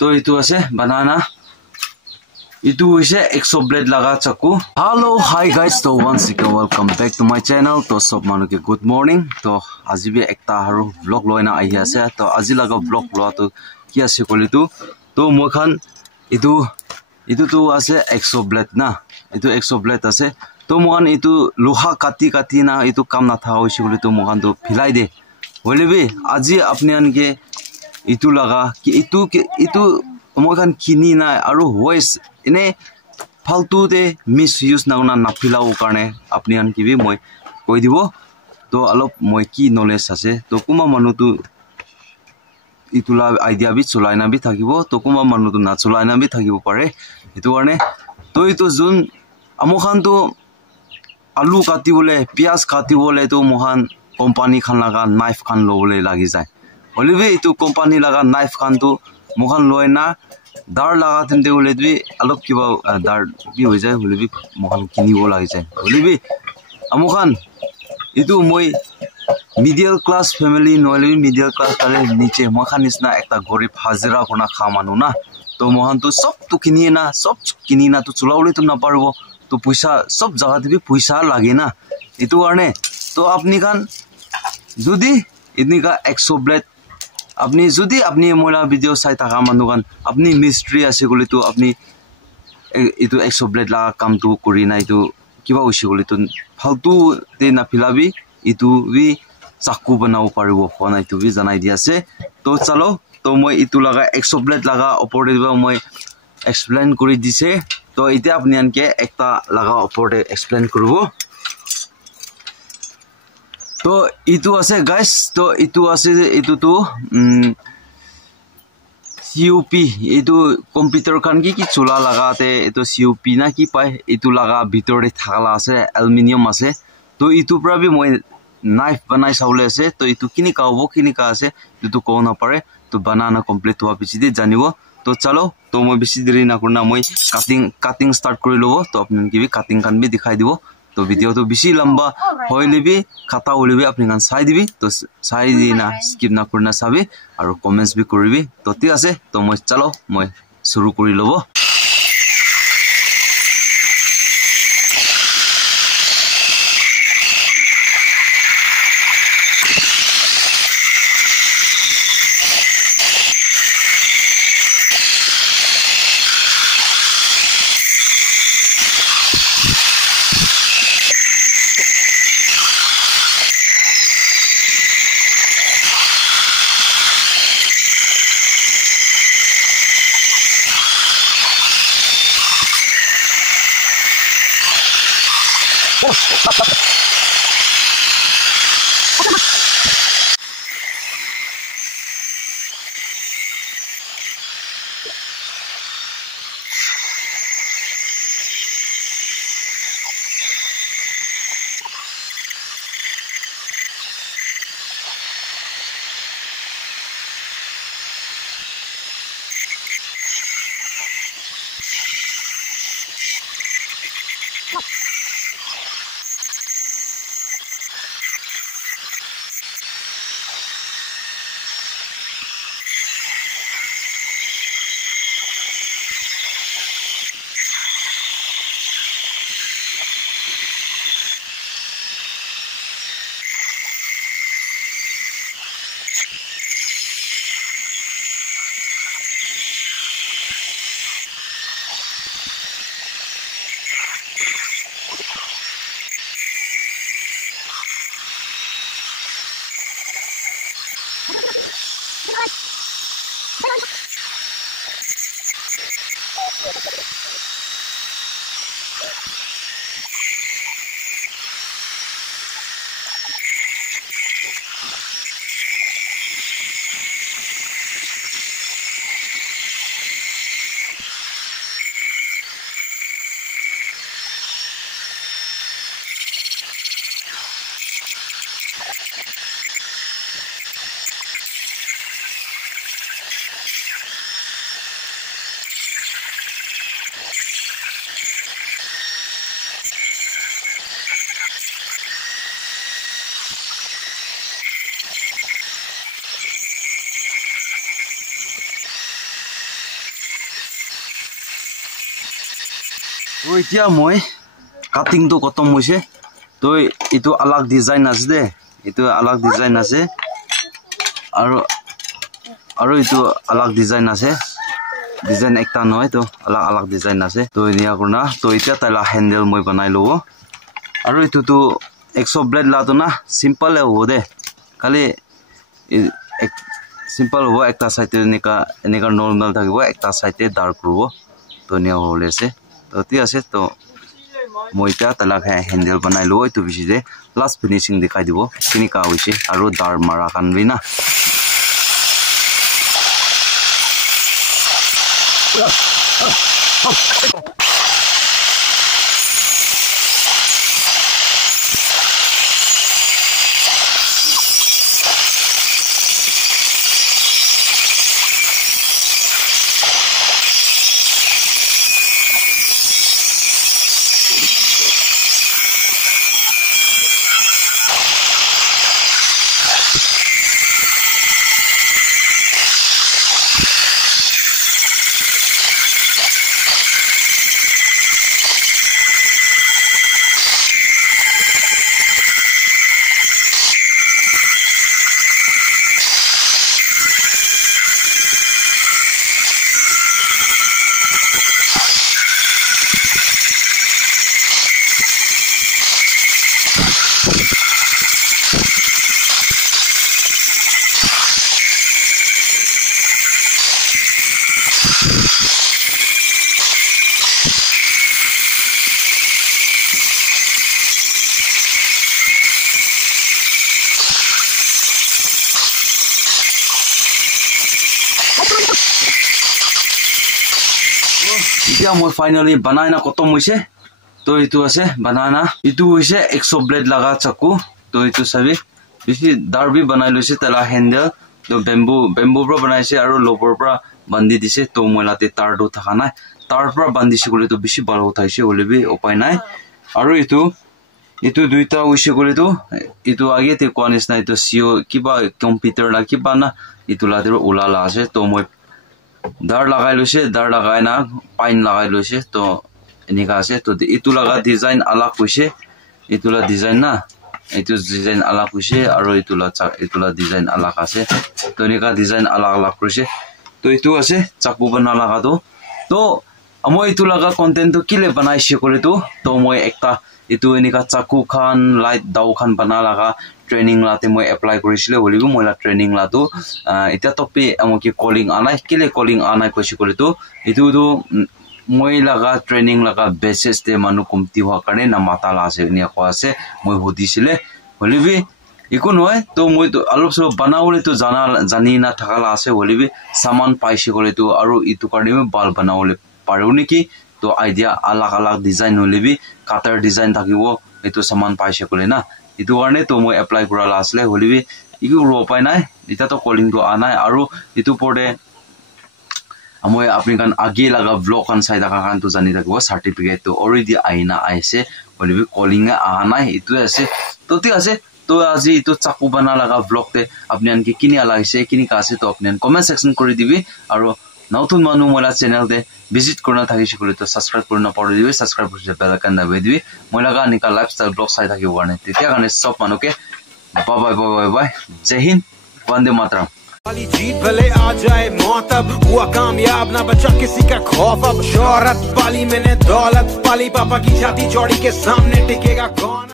तो इतु আছে banana itu hoise 100 blade laga chaku. Hello hi guys, so once again welcome back to my channel. To sob manu ke good morning. To aji bi ekta haru vlog loina ahi ase. To aji laga vlog lo to ki ase koli to moi khan itu to ase 100 blade na. Itu 100 blade ase. To moi khan itu loha kati na itu kam na tha hoise koli to moi khan to philai de. Hoile bi aji apni an ke itu laga ki itu moi khan kini na aru voice ine ফালতু de misuse na na napilao karne apni an ki bi moi koi dibo to alop moi ki knowledge ase to kuma manu tu itula idea bi chulai na bi thakibo to kuma manu tu na chulai na bi thakibo pare itu karne to itu jun amo khan to alu kati bole pias kati bole to mohan company khan laga knife khan lo bole lagi jai holibi itu company laga knife khan to mohan loina dar laga tende bole bi alop kiba dar bi hoi jai holibi mohan kinibo lagi jai holibi amo khan itu moi middle class family noile middle class kale niche mohan isna ekta gorib hazira kona kha manu na to mohan to sob to kini na to chulaule to na parbo to puisa sob jaga te bi puisa lage na itu karne to apni khan jodi idni ka 100 blade apni jodi apni mola video sai taka manu kan apni mystery ase goli to apni itu 100 blade la kam tu kuri na itu kiba hoise goli to faltu te na philabi itu bi chaku banao paribo phone itu bi janai dia ase to chalo to moi itu laga 100 blade laga opor de moi explain kuri dise to ite apni anke ekta laga opor de explain koribo to itu ase guys to itu ase itu to CUP itu computer kan ki chula laga te itu CUP na ki pai itu laga bitor de thakala ase aluminium ase to itu pra bi moi knife banai saule ase to itu kini ka ase itu ko na pare to banana complete hua pichi de janibo to chalo to moi bisi deri na kurna moi cutting start kori lobo to apni ki bi cutting kan bi dikhai dibo to video to bisi lamba hoile bi khata hoile bi apni kan sai dibi to sai dina skip na kurna sabi aru comments bi koribi to ti ase to moi chalo moi shuru kori lobo তো এতিয়া মই cutting তো খতম হৈছে তো ইটো আলাগ design আছে দে ইটো আলাগ ডিজাইন আছে আৰু ইটো আলাগ ডিজাইন আছে ডিজাইন একটা নহয় তো আলাগ আলাগ ডিজাইন আছে তো এনিয়া কৰনা তো এতিয়া তাইলা হ্যান্ডেল মই বনাই লব আৰু ইটো তো 100 ব্লেড লাটো না সিম্পল হ'ব দে খালি সিম্পল হ'ব একটা সাইডে এনেকা নরমাল থাকিব একটা সাইডে ডার্ক হ'ব তো নিয়া হলেছে তো ঠিক আছে তো মই এতিয়া তালা হ্যান্ডেল বনাই লব ইটো বিচিতে লাস্ট ফিনিশিং দেখাই দিব কিনিকা হৈছে আৰু দাৰ মাৰা কানবি না এতিয়া মই ফাইনালি বানাইনা খতম হৈছে তো ইটো আছে বানানা ইটো হৈছে 100 ব্লেড লাগা চাকু তো ইটো সবি বেছি দাৰবি বনাই লৈছে তালা হ্যান্ডেল তো বেম্বু পৰা বনাইছে আৰু লোপৰ পৰা বান্ধি দিছে তো মইলাতে তাৰটো থাকা নাই তাৰ পৰা বান্ধিছে গলে তো বেছি ভাল উঠাইছে হলেবি উপায় নাই আৰু ইটো দুইটা হৈছে গলে তো ইটো আগেতে কোৱানিছ নাই তো সিও কিবা কম্পিউটাৰ না কিবা না ইটো লাতে উলালা আছে তো মই দাৰ লাগাই লৈছে দাৰ লাগাই না পাইন লাগাই লৈছে তো এনেকা আছে তো ইটো লাগা ডিজাইন আলাগ হৈছে ইটোলা ডিজাইন না এইটো ডিজাইন আলাগ হৈছে আৰু ইটোলা ডিজাইন আলাগ আছে তো এনেকা ডিজাইন আলাগ আলাগ কৰিছে তো ইটো আছে চাকু বনা লাগাটো তো মই ইটো লাগা কন্টেন্টটো কিলে বনাইছে কৰে তো মই একটা ইটো এনেকা চাকু খান লাইট দাও খান বনা লাগা ট্রেনিং লাতে মই এপ্লাই কৰিছিলে হলিবি মই লা ট্রেনিং লাটো এটা টপি আমকি কলিং আনাই কিলে কলিং আনাই কৈছে কৰে তো ইটো মই লাগা ট্ৰেনিং লাগা বেসিস তে মানু কমতি হোৱা কাৰণে না মাতালা আছে নিয়া কোৱা আছে মই হদিছিলে হলিবি ইকো নহয় তো মই তো অলপ সব বানাওলে তো জানি না থাকালা আছে হলিবি সামান পাইছে কৰে তো আৰু ইটো কাৰণে বাল বানাওলে পাৰো নেকি তো আইডিয়া আলাগ আলাগ ডিজাইন হলিবি কাটাৰ ডিজাইন থাকিব এটো সামান পাইছে কৰে না ইটো কাৰণে তো মই এপ্লাই কৰালা আসলে হলিবি ইকো উপায় নাই এটা তো কলিং তো আনাই আৰু ইটো পৰে মই আপনি কান আগে লাগা ব্লগ কান চাই থাকা কান তো জানি থাকিব সার্টিফিকেট তো অলরেডি আইনা আইছে হলিবি কলিং আনাই ইটো আছে তো ঠিক আছে তো আজি ইটো চাকু বানা লাগা ব্লগ তে আপনি আনকি কিনি আলাইছে কিনি কাছে তো আপনি কমেন্ট সেকশন কৰি দিবি আৰু নতুন মানুহ মলা চ্যানেল তে ভিজিট কৰনা থাকিছে কলে তো সাবস্ক্ৰাইব কৰনা পৰে দিবি সাবস্ক্ৰাইব কৰি বেল আইকন দাবি দিবি মলা গা নিকা লাইফস্টাইল ব্লগ চাই থাকিব কাৰণে তেতিয়া কাৰণে সব মানুহকে বাই বাই জয় হিন্দ वंदे मातरम वाली जीत भले आ जाए मौत अब हुआ कामयाब ना बचा किसी का खौफ अब शोहरत पाली मैंने दौलत पाली पापा की छाती चौड़ी के सामने टिकेगा कौन।